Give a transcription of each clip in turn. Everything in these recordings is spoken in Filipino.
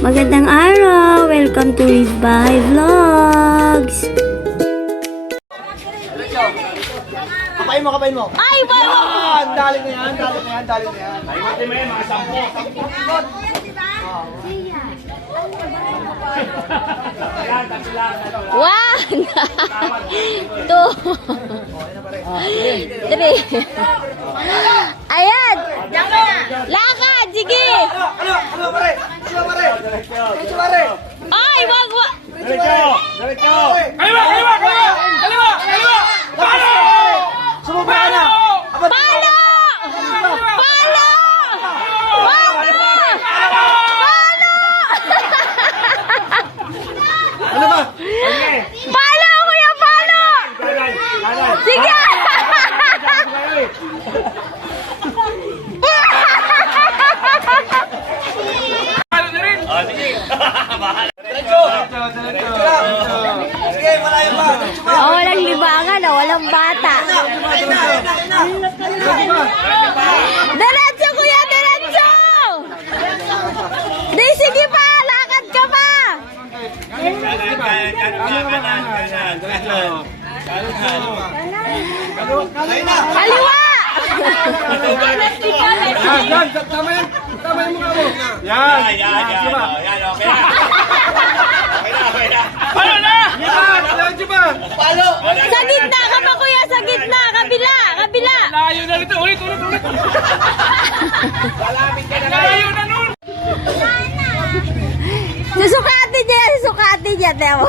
Magandang araw! Welcome to Riz Bahay Vlogs! Kapain mo. Ay, wow! Dali na yan. Ay, mati mo yan, mga 10 ikot. Ayan, tatlo lang. 1, 2, 3. Ayan! Lakad! Sige! Ano, pare? Ay, wag! Diretso! Kaliwa! Palo! Sumubra ka na! Palo! Palo! Wag! Palo! Ano ba? Okay. Palo! Kuya, palo! Sige! Oh, sige. Diretso! Sige, malayo pa. Diretso pa. Walang libangan, walang bata. Diretso, kuya, diretso! Di, sige pa, lakad ka pa! Kaliwa! Yan, tama yan. Tama yung mukha mo. Yan, okay na. Palo na! Diretso pa. Sa gitna ka pa, kuya, sa gitna, kabila! Layo na rito, ulit. Malapit ka na. Layo na nun! Susukatin niya, Teo.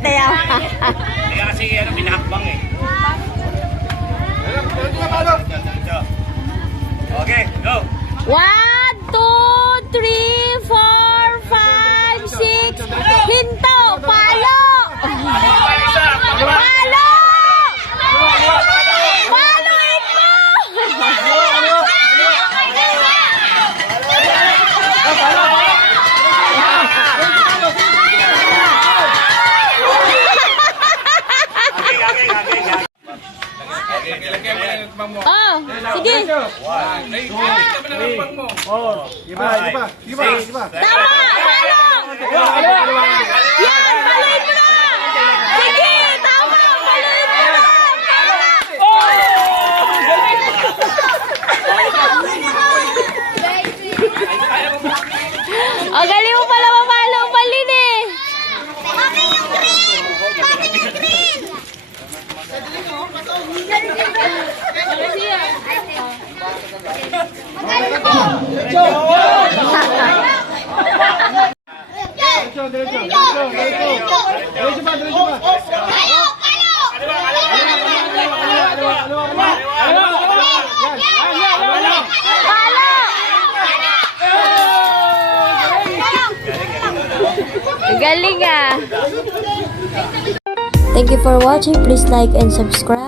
Teo. Kaya kasi pinakbang eh. Okay, go! 1, 2, 3, 4, 5, 6. Hinto! Palo! Palo! Paluin mo! Oh, sige. Iba. Tama! Palo! Yan! Paluin mo na! Sige! Tama! Paluin mo na! Oh, galing mo pala mapalo. Palin eh! Mami yung green! Diretso pa. Palo! Galing ah! Thank you for watching. Please like and subscribe.